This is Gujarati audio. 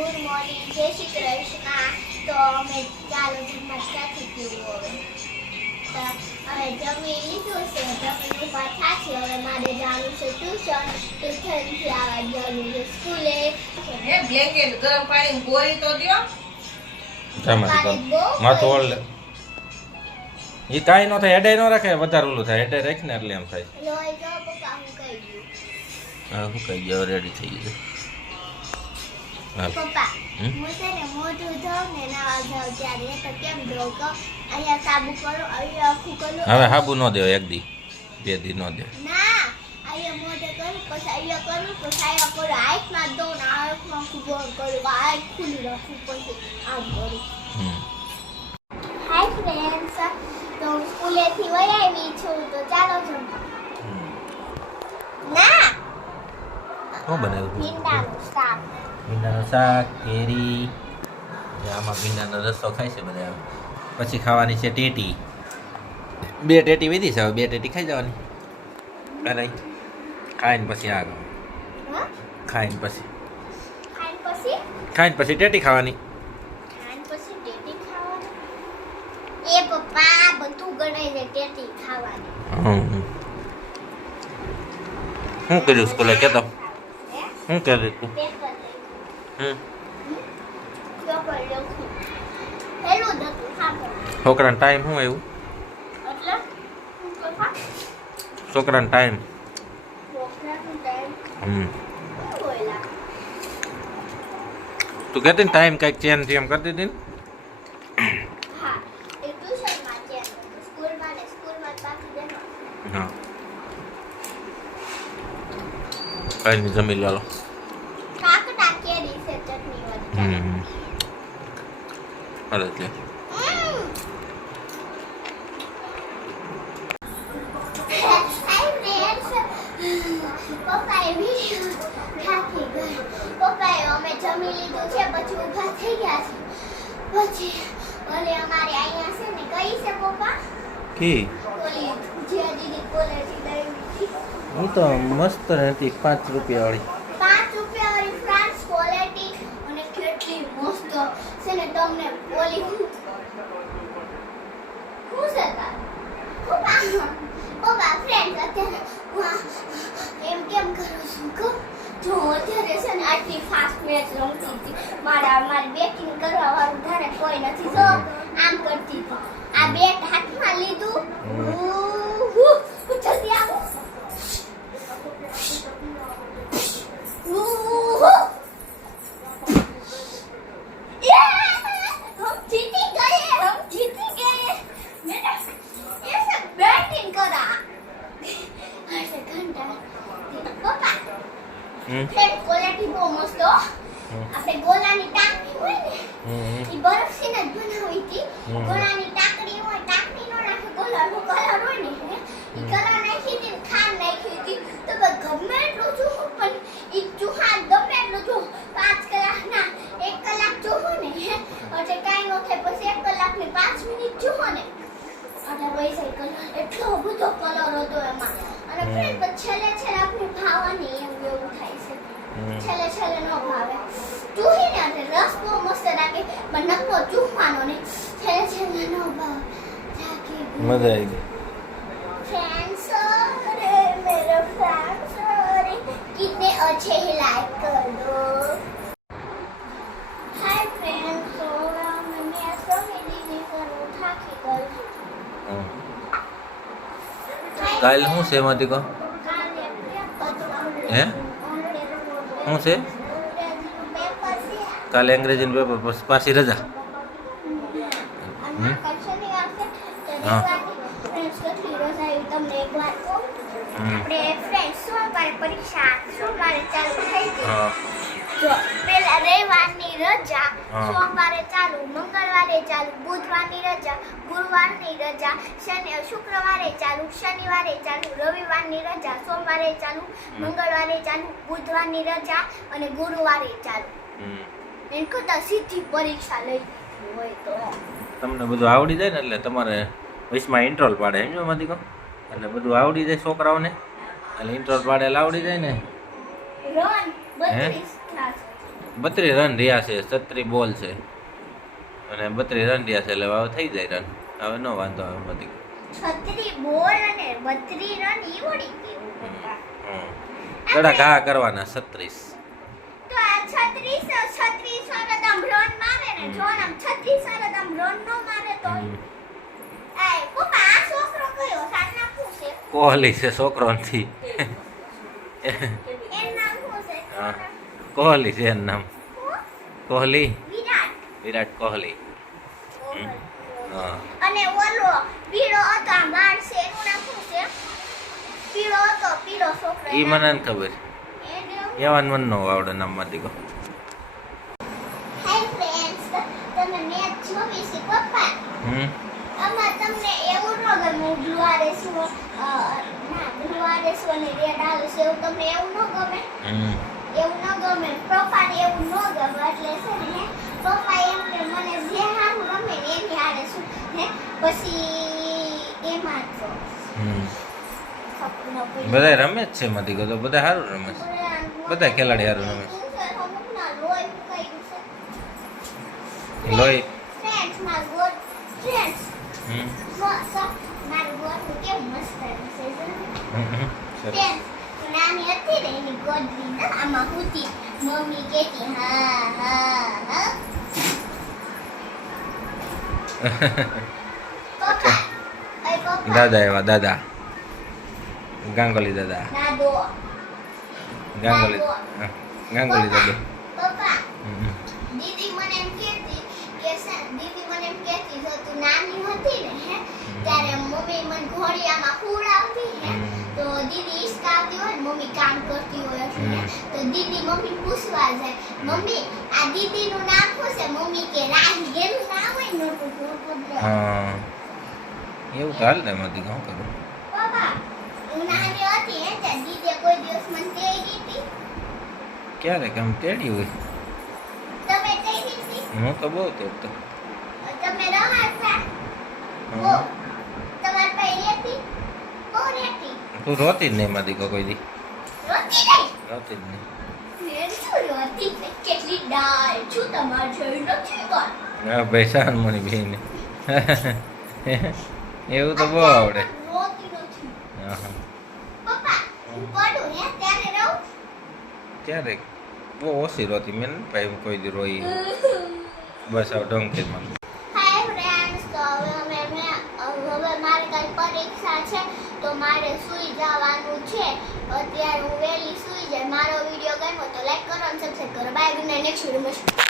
Good morning. જય શ્રી કૃષ્ણ. તો અમે ચાલો જમવા પીવું હવે હવે જમી લીધું છે. જમીને પાછા છે હવે મારે જવાનું છે ટ્યુશન. ટ્યુશનથી આવવા જવાનું છે સ્કૂલે. બ્લેન્કેટ ગરમ પાણી ગોળી તો દો માથું ઓળ એ કાંઈ ન થાય હેડાઈ ન રાખે વધારે ઓલું થાય. હેડાઈ રાખીને એટલે એમ થાય. હું કહી હા ગયો રેડી થઈ ગયું. પપ્પા હું છે ને મોઢું ધોઉં ને નવા જાઉં ત્યારે. તો કેમ ધોઉં કહો અહીંયા સાબુ કરું અહીંયા આખું કરું. હવે હાબુ ન દેવો એક દી. બે દી ન દે ના અહીંયા મોઢે કરું પછી અહીંયા કરું પછી અહીંયા કરું. આંખમાં દઉં ને આંખમાં આખું બંધ કરું આંખ ખુલ્લી રાખું પછી આમ કરું. હાય ફ્રેન્ડ્સ તો સ્કૂલેથી વહી આવી છું તો ચાલો જમવા. ના. શું બનાવ્યું? ભીંડાનું શાક. ભીંડાનું શાક કેરી આમાં ભીંડાનો રસ્તો ખાય છે બધા. પછી ખાવાની છે ટેટી. બે ટેટી વીધી છે હવે બે ટેટી ખાઈ જવાની. અરે ખાઈને પછી આગળ. ખાઈને પછી. ખાઈને પછી? ટેટી ખાવાની. એ પપ્પા બધું ટેટી ખાવાની. હમ. કર્યું સ્કૂલે? કેતો. હું? કર્યું છોકરાનો ટાઈમ શું એટલે છોકરાનો ટાઈમ તું કહેતી ને ટાઈમ કાંઈક ચેન્જ એમ કરતી હતી હા. એ નહીં જમી સ્કૂલમાં અમે જમી લીધું છે પછી ઊભા થઈ ગયા છે પછી ઓલે અમારે અહીંયા છે ને કઈ છે પપ્પા કી ઓલી જીયા દીદી કોલેજથી હું તો મસ્ત રહેતી પાંચ રૂપિયા વાળી પાંચ રૂપિયાવાળી ફ્રાન્સ ક્વોલિટી અને કેટલી મસ્ત છે ને તમને ઓલી હું હું છે પપ્પા ફ્રેન્ડ અત્યારે. એમ કેમ કરું છું કહો જો અત્યારે છે ને આટલી ફાસ્ટ મેચ રમતી હતી. મારા મારી બેટિંગ કરવા વાળું ધારે કોઈ નથી. જો આમ કરતી આ બેટ હાથમાં લીધું. હોય ને એ બરફથી જ બનાવી હતી હમ. ટાંકડી હોય ટાંકડી નો નાખે ગોળાનો કલર હોય ને એ કલર નાખી હતી ખાંડ નાખી હતી. તો બસ ગમે એટલું જોવું પણ એ ચૂહા ગમે એટલું જોવું. પાંચ કલાક ના એક કલાક જોવો ને એટલે કાંઈ ન થાય પછી એક કલાકની પાંચ મિનિટ જોવો ને. કલર એટલો બધો કલર હતો એમાં. અને ફ્રેન્ડ છેલ્લે છેલ્લે આપણે ભાવવાની એમ એવું થાય છે. છેલ્લે છેલ્લે ન ભાવે. ચૂહી ને એટલે રસ બહુ મસ્ત લાગે પણ નકરો ચૂહવાનો ને છેલ્લે છેલ્લે ન ભાવે થાકી ગઈ. મજા આવી ગઈ फ्रेंड्स रे मेरे फ्रेंड्स रे कितने अच्छे हैं लाइक कर दो हाय फ्रेंड्स तो मैंने ऐसा मेरी नहीं करूँ था कि कल હમ. કાલ શું છે એમાંથી કહો હે શું છે કાલે અંગ્રેજીનું પેપર પાછી રજા. હા. રવિવારની સોમવારે ચાલુ મંગળવારે ચાલુ બુધવારની રજા ગુરુવારની રજા શનિ શુક્રવારે ચાલુ શનિવારે ચાલુ રવિવારની રજા સોમવારે ચાલુ મંગળવારે ચાલુ બુધવારની રજા અને ગુરુવારે ચાલુ. હમ. એમ પરીક્ષા લઈ હોય તો. તમને બધું આવડી જાય ને એટલે તમારે વીસમાં ઇન્ટ્રોલ પાડે એમ એમાંથી કહો? એટલે બધું આવડી જાય છોકરાઓને એટલે ઇન્ટ્રોલ પાડે એટલે આવડી જાય ને. બત્રીસ રન રહ્યા છે છત્રી બોલ છે. અને બત્રીસ રન રહ્યા છે એટલે હવે થઈ જાય રન. હવે નો વાંધો આવે બધી છત્રી બોલ અને બત્રીસ રન ઈ વળી ગયું. ઘા કરવાના છત્રીસ. તો આ છત્રીસ છત્રીસ આમ રન મારે ને જો આમ છત્રીસ વરસ આમ રન નો મારે તો આય પપ્પા આ છોકરો કયો? સાના શું કોહલી છે છોકરો નથી એનું નામ શું છે? હા. કોહલી છે એનું નામ. કોહલી? વિરાટ. વિરાટ કોહલી. અને ઓલો પીળો હતો આ છે એનું નામ શું છે? પીળો હતો પીળો છોકરો એ મને ખબર. એનું- એવાન મનનો આવડે નામમાં દીકો હાય ફ્રેન્ડ્સ તમે મેચ જોવી છે પપ્પા. હમ. આમાં તમને એવું ન ગમે બ્લુ આરએસ ના બ્લુ આરએસ અને રેડ આરએસ એવું તમને એવું ન ગમે? એવું ન ગમે? પપ્પાને એવું ન ગમે એટલે છે ને પપ્પા એમ કે મને જે સારું ગમે ને એની હારે શું હે પછી એમાં પડ્યો. બધા રમે જ છે મધી તો બધા સારું રમે છે. બધા ખેલાડી હારું રમે લોહી. મમ્મી હા, હા, હા. દાદા એવા દાદા. ગાંગોલી દાદો, ગાંગોલી. ગાંગોલી દાદા. દીદી મને એમ કહેતી કે દીદી મને એમ કહેતી જો તું નાની હતી ને હે ત્યારે મમ્મી મને ઘોડિયામાં ખવડાવતી હે. તો દીદી ઈસકા આવતી હોય મમ્મી કામ કરતી હોય એટલે. તો દીદી મમ્મી પૂછવા જાય મમ્મી આ દીદીનું નામ શું છે? મમ્મી કે રાહી. એનું નામ હોય મોટું એવું તો ને શું કરું પપ્પા હું નાની હતી હે ત્યારે દીદીએ કોઈ દિવસ મને તેડી હતી ક્યારેક આમ તેડી હોય. હું તો બહુ તેડતો પાસે તું રોતી? જ નહીં દીકો કોઈ દી. રોતી જ નહીં. મેં શું રોતી ને કેટલી ડાળ છું તમારે જોઈ નથી પણ હા ભાઈ સાનમણી બેન એવું તો બહુ આવડે. હા, હા. પપ્પા હું પડું હે ત્યારે રહું ક્યારેક? બહુ ઓછી રોતી, મેં ભાઈ કોઈ દી રોઈ. બસ, હવે અમે મેં હવે મારે કાલ પરીક્ષા છે, તો મારે સૂઈ જવાનું છે. અત્યારે હું વહેલી સૂઈ જાય. મારો વીડિયો ગમ્યો તો લાઈક કરો અને બાય ગુડ નાઇટ નેક્સ્ટ